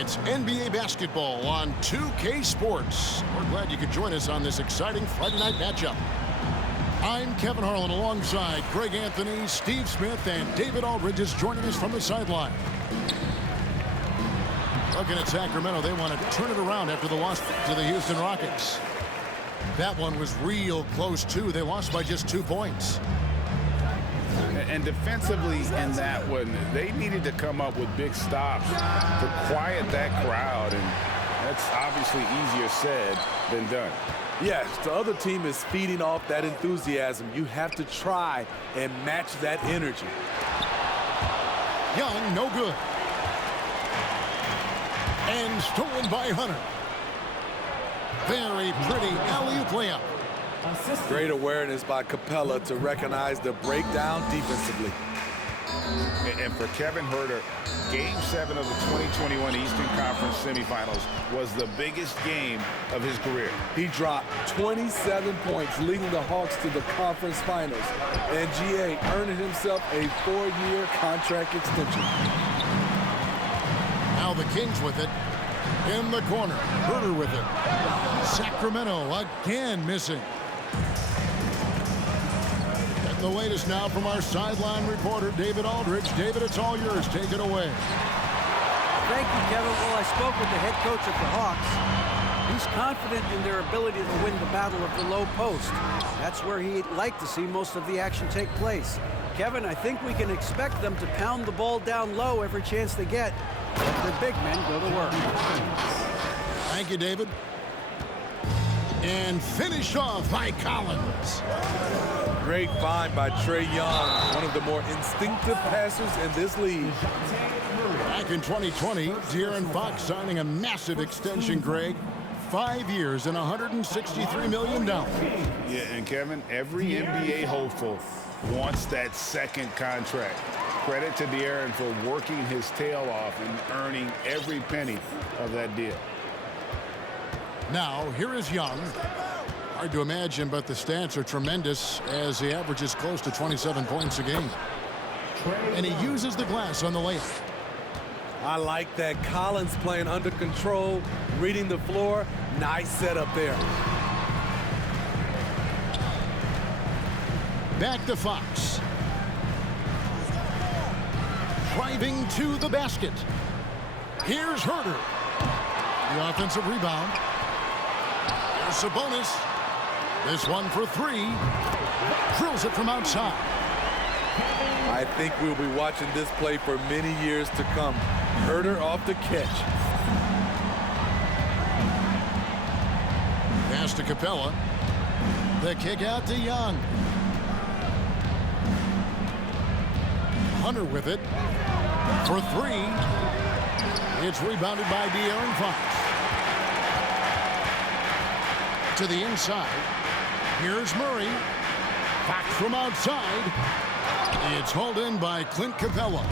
It's NBA basketball on 2K Sports. We're glad you could join us on this exciting Friday night matchup. I'm Kevin Harlan alongside Greg Anthony, Steve Smith, and David Aldridge is joining us from the sideline. Looking at Sacramento, they want to turn it around after the loss to the Houston Rockets. That one was real close, too. They lost by just 2 points. And defensively in that one, they needed to come up with big stops to quiet that crowd, and that's obviously easier said than done. Yes, the other team is feeding off that enthusiasm. You have to try and match that energy. Young, no good. And stolen by Hunter. Very pretty alley-oop layup. Great awareness by Capella to recognize the breakdown defensively. And for Kevin Huerter, Game 7 of the 2021 Eastern Conference semifinals was the biggest game of his career. He dropped 27 points, leading the Hawks to the conference finals. And GA earning himself a 4-year contract extension. Now the Kings with it. In the corner. Huerter with it. Sacramento again missing. The latest now from our sideline reporter, David Aldridge. David, it's all yours. Take it away. Thank you, Kevin. Well, I spoke with the head coach of the Hawks. He's confident in their ability to win the battle of the low post. That's where he'd like to see most of the action take place. Kevin, I think we can expect them to pound the ball down low every chance they get. Let their big men go to work. Thank you, David. And finished off by Collins. Great find by Trae Young, one of the more instinctive passers in this league. Back in 2020, De'Aaron Fox signing a massive extension, Greg. 5 years and $163 million. Yeah, and Kevin, every NBA hopeful wants that second contract. Credit to De'Aaron for working his tail off and earning every penny of that deal. Now, here is Young. Hard to imagine, but the stats are tremendous as he averages close to 27 points a game. And he uses the glass on the layup. I like that. Collins playing under control, reading the floor. Nice setup there. Back to Fox. Driving to the basket. Here's Huerter. The offensive rebound. Here's Sabonis. This one for three. Drills it from outside. I think we'll be watching this play for many years to come. Huerter off the catch. Pass to Capella. The kick out to Young. Hunter with it. For three. It's rebounded by De'Aaron Fox. To the inside. Here's Murray. Fox from outside. It's hauled in by Clint Capella.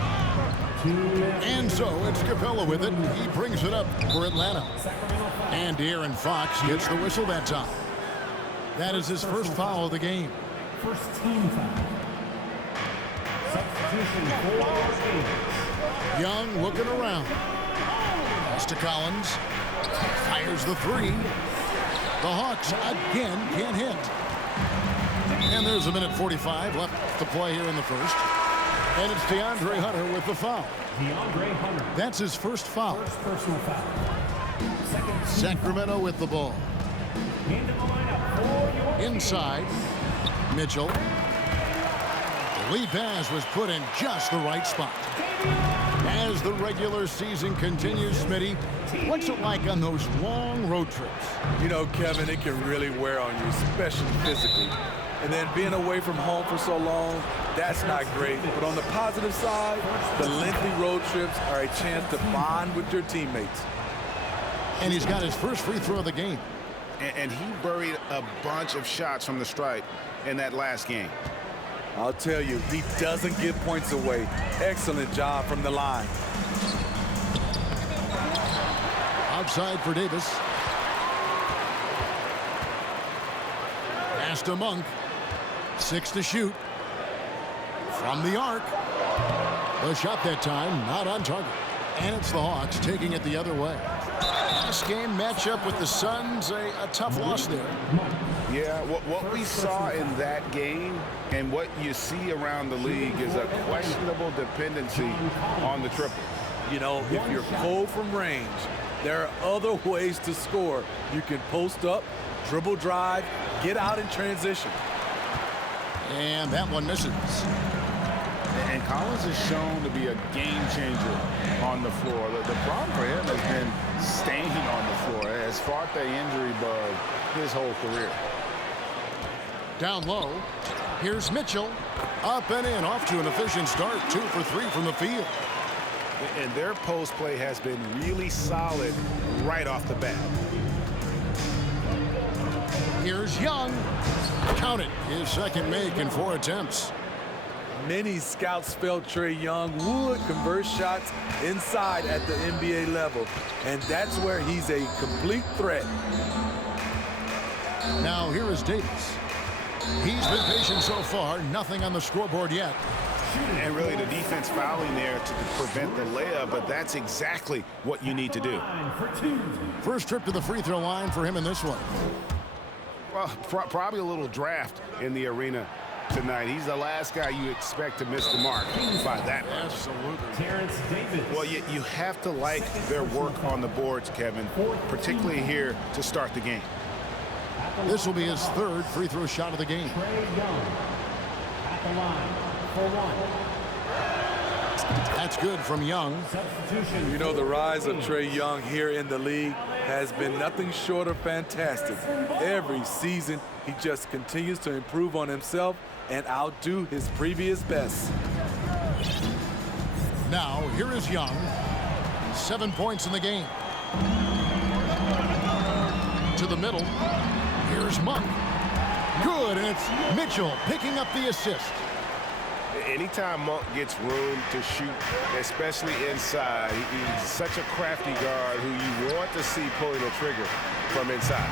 And so it's Capella with it. He brings it up for Atlanta. And De'Aaron Fox gets the whistle that time. That is his first foul of the game. First team foul. Substitution for Young looking around. Pass to Collins. Fires the three. The Hawks again can't hit. And there's a minute 45 left to play here in the first. And it's DeAndre Hunter with the foul. DeAndre Hunter. That's his first foul. First personal foul. Second Sacramento with the ball. into the lineup for your Inside. Mitchell. The lead pass was put in just the right spot. As the regular season continues, Smitty, what's it like on those long road trips? You know, Kevin, it can really wear on you, especially physically. And then being away from home for so long, that's not great. But on the positive side, the lengthy road trips are a chance to bond with your teammates. And he's got his first free throw of the game. And he buried a bunch of shots from the stripe in that last game. I'll tell you, he doesn't give points away. Excellent job from the line. Outside for Davis. Pass to Monk. 6 to shoot. From the arc. The shot that time not on target. And it's the Hawks taking it the other way. This game matchup with the Suns, a tough loss there. Yeah, what we saw in that game and what you see around the league is a questionable dependency on the triple. You know, if you're cold from range, there are other ways to score. You can post up, dribble drive, get out in transition. And that one misses. And Collins is shown to be a game changer on the floor. The problem for him has been staying on the floor. Has fought the injury bug his whole career. Down low, here's Mitchell. Up and in, off to an efficient start. 2 for 3 from the field. And their post play has been really solid right off the bat. Here's Young. Count it, his second make in 4 attempts. Many scouts felt Trae Young would convert shots inside at the NBA level, and that's where he's a complete threat. Now here is Davis. He's been patient so far, nothing on the scoreboard yet. And really the defense fouling there to prevent the layup, but that's exactly what you need to do. First trip to the free throw line for him in this one. Well, probably a little draft in the arena tonight. He's the last guy you expect to miss the mark by that much. Absolutely. Terrence Davis. Well, you have to like their work on the boards, Kevin, particularly here to start the game. This will be his 3rd free throw shot of the game. Trae Young at the line for 1. That's good from Young. Substitution. You know, the rise of Trae Young here in the league has been nothing short of fantastic. Every season, he just continues to improve on himself and outdo his previous best. Now, here is Young. 7 points in the game. To the middle. Here's Monk. Good, and it's Mitchell picking up the assist. Anytime Monk gets room to shoot, especially inside, he's such a crafty guard who you want to see pulling the trigger from inside.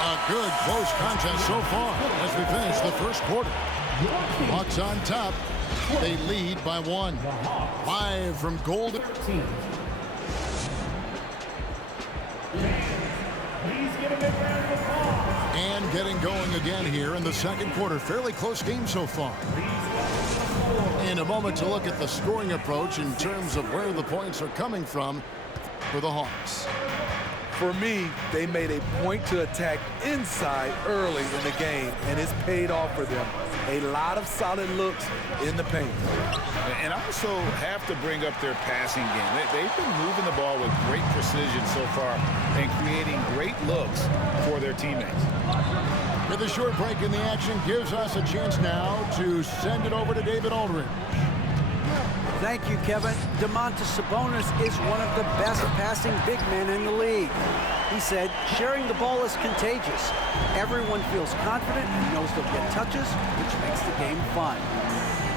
A good close contest so far as we finish the first quarter. Hawks on top. They lead by 1. 5 from Golden. Please give a big round of applause. And getting going again here in the second quarter. Fairly close game so far. In a moment to look at the scoring approach in terms of where the points are coming from for the Hawks. For me, they made a point to attack inside early in the game, and it's paid off for them. A lot of solid looks in the paint. And also have to bring up their passing game. They've been moving the ball with great precision so far and creating great looks for their teammates. With a short break in the action gives us a chance now to send it over to David Aldridge. Thank you, Kevin. Domantas Sabonis is one of the best passing big men in the league. He said, sharing the ball is contagious. Everyone feels confident and knows they'll get touches, which makes the game fun.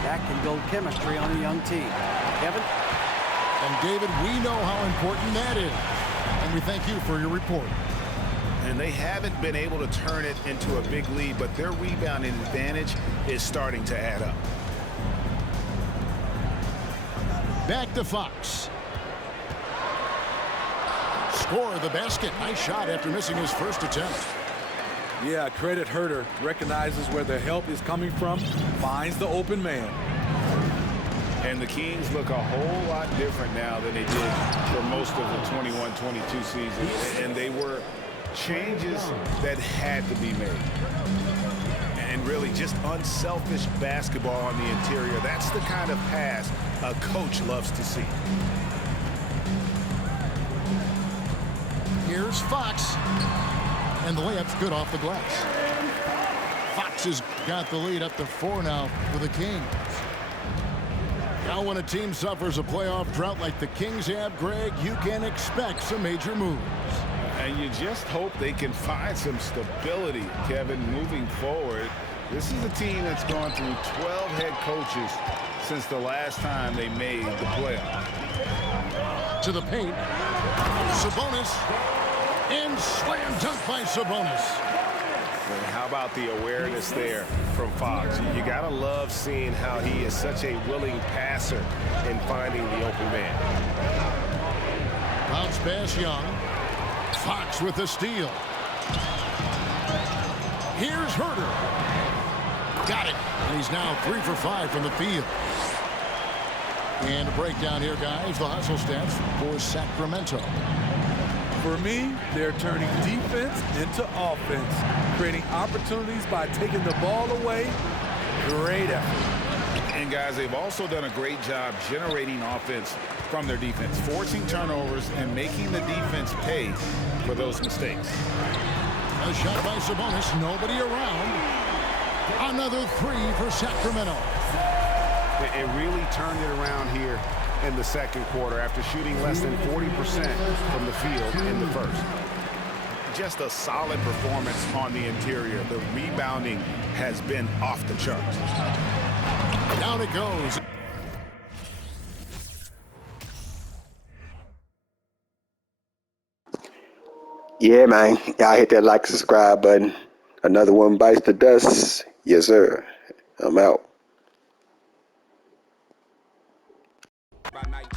That can build chemistry on a young team. Kevin? And David, we know how important that is. And we thank you for your report. And they haven't been able to turn it into a big lead, but their rebounding advantage is starting to add up. Back to Fox. Score the basket. Nice shot after missing his first attempt. Yeah, credit Herter. Recognizes where the help is coming from, finds the open man. And the Kings look a whole lot different now than they did for most of the 21-22 season. And they were changes that had to be made. And really just unselfish basketball on the interior. That's the kind of pass a coach loves to see. Here's Fox. And the layup's good off the glass. Fox has got the lead up to 4 now for the Kings. Now when a team suffers a playoff drought like the Kings have, Greg, you can expect some major moves. And you just hope they can find some stability, Kevin, moving forward. This is a team that's gone through 12 head coaches since the last time they made the playoffs. To the paint. Sabonis. And slam dunk by Sabonis. And how about the awareness there from Fox? You got to love seeing how he is such a willing passer in finding the open man. Bounce pass Young. Fox with the steal. Here's Herder. Got it. And he's now 3 for 5 from the field. And a breakdown here, guys. The hustle stats for Sacramento. For me, they're turning defense into offense, creating opportunities by taking the ball away. Great effort. And, guys, they've also done a great job generating offense from their defense, forcing turnovers and making the defense pay for those mistakes. A shot by Sabonis. Nobody around. Another 3 for Sacramento. It really turned it around here in the second quarter after shooting less than 40% from the field in the first. Just a solid performance on the interior. The rebounding has been off the charts. Down it goes. Yeah, man. Y'all hit that like, subscribe button. Another one bites the dust. Yes, sir. I'm out.